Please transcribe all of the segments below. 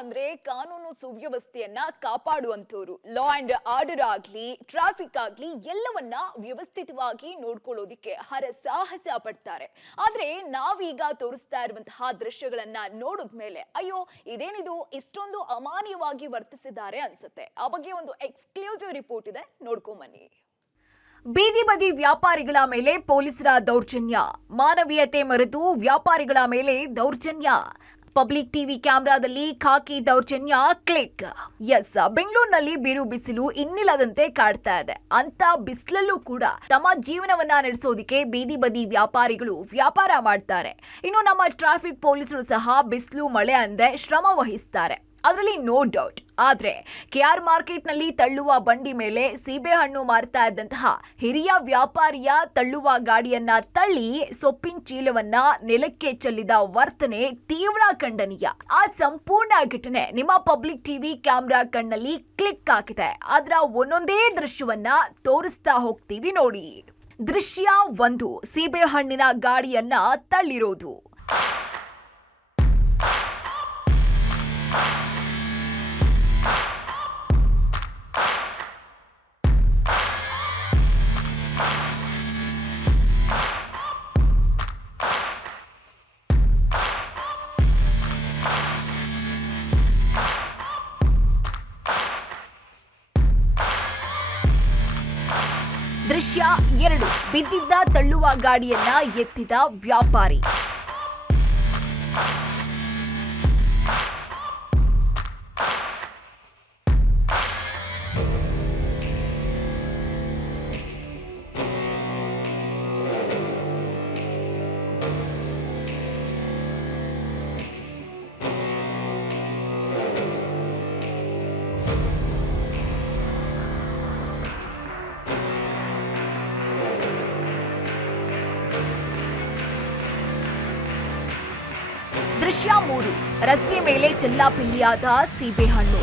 ಅಂದ್ರೆ ಕಾನೂನು ಸುವ್ಯವಸ್ಥೆಯನ್ನ ಕಾಪಾಡುವಂತವ್ರು. Law and order ಆಗ್ಲಿ, ಟ್ರಾಫಿಕ್ ಆಗ್ಲಿ ಎಲ್ಲವನ್ನ ವ್ಯವಸ್ಥಿತವಾಗಿ ನೋಡ್ಕೊಳ್ಳೋದಿಕ್ಕೆ ಹರಸಾಹಸ ಪಡ್ತಾರೆ. ಆದ್ರೆ ನಾವೀಗ ತೋರಿಸ್ತಾ ಇರುವಂತಹ ದೃಶ್ಯಗಳನ್ನ ನೋಡಿದ್ಮೇಲೆ ಅಯ್ಯೋ ಇದೇನಿದು ಇಷ್ಟೊಂದು ಅಮಾನ್ಯವಾಗಿ ವರ್ತಿಸಿದ್ದಾರೆ ಅನ್ಸುತ್ತೆ. ಆ ಬಗ್ಗೆ ಒಂದು ಎಕ್ಸ್ಕ್ಲೂಸಿವ್ ರಿಪೋರ್ಟ್ ಇದೆ, ನೋಡ್ಕೊಂಬನ್ನಿ. ಬೀದಿ ಬದಿ ವ್ಯಾಪಾರಿಗಳ ಮೇಲೆ ಪೊಲೀಸರ ದೌರ್ಜನ್ಯ, ಮಾನವೀಯತೆ ಮರೆತು ವ್ಯಾಪಾರಿಗಳ ಮೇಲೆ ದೌರ್ಜನ್ಯ. ಪಬ್ಲಿಕ್ ಟಿವಿ ಕ್ಯಾಮೆರಾದಲ್ಲಿ ಖಾಕಿ ದೌರ್ಜನ್ಯ ಕ್ಲಿಕ್. ಎಸ್, ಬೆಂಗಳೂರಿನಲ್ಲಿ ಬಿರು ಬಿಸಿಲು ಇನ್ನಿಲ್ಲದಂತೆ ಕಾಡ್ತಾ ಇದೆ. ಅಂತ ಬಿಸಿಲಲ್ಲೂ ಕೂಡ ತಮ್ಮ ಜೀವನವನ್ನ ನಡೆಸೋದಿಕ್ಕೆ ಬೀದಿ ಬದಿ ವ್ಯಾಪಾರಿಗಳು ವ್ಯಾಪಾರ ಮಾಡ್ತಾರೆ. ಇನ್ನು ನಮ್ಮ ಟ್ರಾಫಿಕ್ ಪೊಲೀಸರು ಸಹ ಬಿಸಿಲು ಮಳೆ ಅಂದೆ ಶ್ರಮ ವಹಿಸ್ತಾರೆ, ಅದರಲ್ಲಿ ನೋ ಡೌಟ್. ಆದ್ರೆ ಕೆಆರ್ ಮಾರ್ಕೆಟ್ನಲ್ಲಿ ತಳ್ಳುವ ಬಂಡಿ ಮೇಲೆ ಸೀಬೆಹಣ್ಣು ಮಾರ್ತಾ ಇದ್ದಂತಹ ಹಿರಿಯ ವ್ಯಾಪಾರಿಯ ತಳ್ಳುವ ಗಾಡಿಯನ್ನ ತಳ್ಳಿ ಸೊಪ್ಪಿನ ಚೀಲವನ್ನ ನೆಲಕ್ಕೆ ಚೆಲ್ಲಿದ ವರ್ತನೆ ತೀವ್ರ ಖಂಡನೀಯ. ಆ ಸಂಪೂರ್ಣ ಘಟನೆ ನಿಮ್ಮ ಪಬ್ಲಿಕ್ ಟಿವಿ ಕ್ಯಾಮೆರಾ ಕಣ್ಣಲ್ಲಿ ಕ್ಲಿಕ್ ಆಗಿದೆ. ಅದರ ಒಂದೊಂದೇ ದೃಶ್ಯವನ್ನ ತೋರಿಸ್ತಾ ಹೋಗ್ತೀವಿ ನೋಡಿ. ದೃಶ್ಯ 1, ಸೀಬೆಹಣ್ಣಿನ ಗಾಡಿಯನ್ನ ತಳ್ಳಿರೋದು. ದೃಶ್ಯ 2, ಬಿದ್ದಿದ್ದ ತಳ್ಳುವ ಗಾಡಿಯನ್ನ ಎತ್ತಿದ ವ್ಯಾಪಾರಿ. ದೃಶ್ಯ 3, ರಸ್ತೆ ಮೇಲೆ ಚೆಲ್ಲಾಪಿಲ್ಲಿಯಾದ ಸೀಬೆಹಣ್ಣು.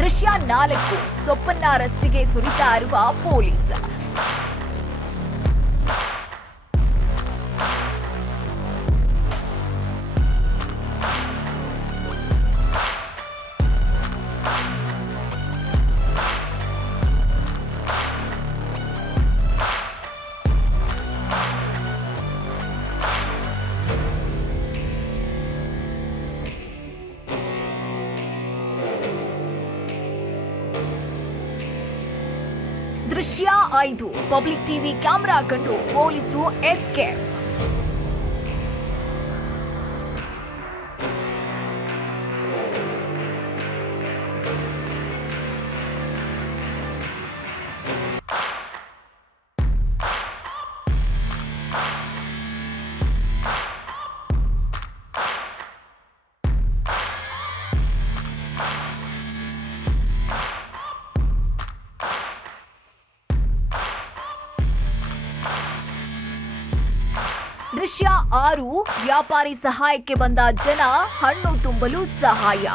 ದೃಶ್ಯ 4, ಸೊಪ್ಪನ್ನ ರಸ್ತೆಗೆ ಸುರಿತಾ ಇರುವ ಪೊಲೀಸ್. ದೃಶ್ಯ 5, ಪಬ್ಲಿಕ್ ಟಿವಿ ಕ್ಯಾಮೆರಾ ಕಂಡು ಪೊಲೀಸರು ಎಸ್ಕೇಪ್. ದೃಶ್ಯ 6, ವ್ಯಾಪಾರಿ ಸಹಾಯಕ್ಕೆ ಬಂದ ಜನ ಹಣ್ಣು ತುಂಬಲು ಸಹಾಯ.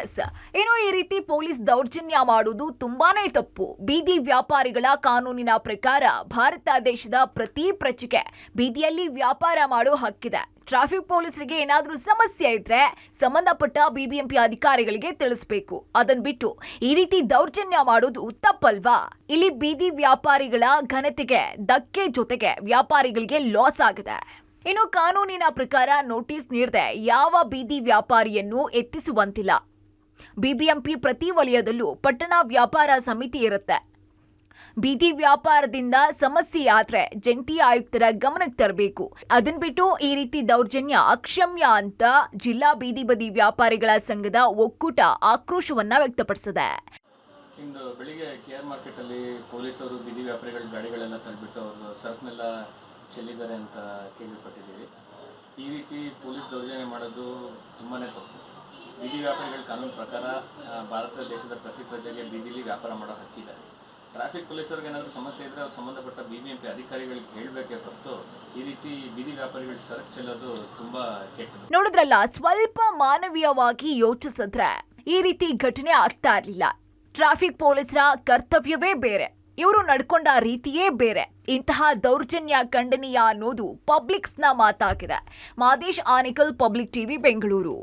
ಎಸ್, ಇನ್ನು ಈ ರೀತಿ ಪೊಲೀಸ್ ದೌರ್ಜನ್ಯ ಮಾಡುವುದು ತುಂಬಾನೇ ತಪ್ಪು. ಬೀದಿ ವ್ಯಾಪಾರಿಗಳ ಕಾನೂನಿನ ಪ್ರಕಾರ ಭಾರತ ದೇಶದ ಪ್ರತಿ ಪ್ರಜೆಗೆ ಬೀದಿಯಲ್ಲಿ ವ್ಯಾಪಾರ ಮಾಡೋ ಹಕ್ಕಿದೆ. ಟ್ರಾಫಿಕ್ ಪೊಲೀಸರಿಗೆ ಏನಾದ್ರೂ ಸಮಸ್ಯೆ ಇದ್ರೆ ಸಂಬಂಧಪಟ್ಟ ಬಿಬಿಎಂಪಿ ಅಧಿಕಾರಿಗಳಿಗೆ ತಿಳಿಸಬೇಕು. ಅದನ್ ಬಿಟ್ಟು ಈ ರೀತಿ ದೌರ್ಜನ್ಯ ಮಾಡೋದು ತಪ್ಪಲ್ವಾ? ಇಲ್ಲಿ ಬೀದಿ ವ್ಯಾಪಾರಿಗಳ ಘನತೆಗೆ ಧಕ್ಕೆ ಜೊತೆಗೆ ವ್ಯಾಪಾರಿಗಳಿಗೆ ಲಾಸ್ ಆಗಿದೆ. ಇನ್ನು ಕಾನೂನಿನ ಪ್ರಕಾರ ನೋಟಿಸ್ ನೀಡದೆ ಯಾವ ಬೀದಿ ವ್ಯಾಪಾರಿಯನ್ನು ಎತ್ತಿಸುವಂತಿಲ್ಲ. ಬಿಬಿಎಂಪಿ ಪ್ರತಿ ವಲಯದಲ್ಲೂ ಪಟ್ಟಣ ವ್ಯಾಪಾರ ಸಮಿತಿ ಇರುತ್ತೆ. ಬೀದಿ ವ್ಯಾಪಾರದಿಂದ ಸಮಸ್ಯೆ ಆದ್ರೆ ಜಂಟಿ ಆಯುಕ್ತರ ಗಮನಕ್ಕೆ ತರಬೇಕು. ಅದನ್ ಬಿಟ್ಟು ಈ ರೀತಿ ದೌರ್ಜನ್ಯ ಅಕ್ಷಮ್ಯ ಅಂತ ಜಿಲ್ಲಾ ಬೀದಿ ಬದಿ ವ್ಯಾಪಾರಿಗಳ ಸಂಘದ ಒಕ್ಕೂಟ ಆಕ್ರೋಶವನ್ನ ವ್ಯಕ್ತಪಡಿಸಿದೆ. ಇಂದು ಬೆಳಿಗ್ಗೆ KR ಮಾರ್ಕೆಟ್ ಅಲ್ಲಿ ಪೊಲೀಸರು ಬೀದಿ ವ್ಯಾಪಾರಿಗಳ ಗಾಡಿಗಳೆಲ್ಲ ತಳ್ಳಿಬಿಟ್ಟು ಅವರು ಸರಕನ್ನೆಲ್ಲ ಚೆಲ್ಲಿದ್ದಾರೆ ಅಂತ ಕೇಳ್ಪಟ್ಟಿದ್ದೀವಿ. ಈ ರೀತಿ ಪೊಲೀಸ್ ದೌರ್ಜನ್ಯ ಮಾಡೋದು ತುಂಬಾ ತಪ್ಪು. ಬೀದಿ ವ್ಯಾಪಾರಿಗಳ ಕಾನೂನು ಪ್ರಕಾರ ಭಾರತ ದೇಶದ ಪ್ರತಿ ಪ್ರಜೆಗೆ ಬೀದಿಲಿ ವ್ಯಾಪಾರ ಮಾಡೋ ಹಕ್ಕಿದೆ. ಟ್ರಾಫಿಕ್ ಪೊಲೀಸರಿಗೆ ಏನಾದರೂ ಸಮಸ್ಯೆ ಇದ್ದರೆ ಅವ್ರು ಸಂಬಂಧಪಟ್ಟ ಬಿಬಿಎಂಪಿ ಅಧಿಕಾರಿಗಳಿಗೆ ಹೇಳಬೇಕೇ ಹೊರತು ಈ ರೀತಿ ಬೀದಿ ವ್ಯಾಪಾರಿಗಳ ಸರಕು ಚೆಲ್ಲೋದು ತುಂಬ ಕೆಟ್ಟದು. ನೋಡಿದ್ರಲ್ಲ, ಸ್ವಲ್ಪ ಮಾನವೀಯವಾಗಿ ಯೋಚಿಸಿದ್ರೆ ಈ ರೀತಿ ಘಟನೆ ಆಗ್ತಾ ಇರಲಿಲ್ಲ. ಟ್ರಾಫಿಕ್ ಪೊಲೀಸರ ಕರ್ತವ್ಯವೇ ಬೇರೆ, ಇವರು ನಡ್ಕೊಂಡ ರೀತಿಯೇ ಬೇರೆ. ಇಂತಹ ದೌರ್ಜನ್ಯ ಖಂಡನೀಯ ಅನ್ನೋದು ಪಬ್ಲಿಕ್ಸ್ನ ಮಾತಾಗಿದೆ. Madesh Anekal, Public TV, Bengaluru.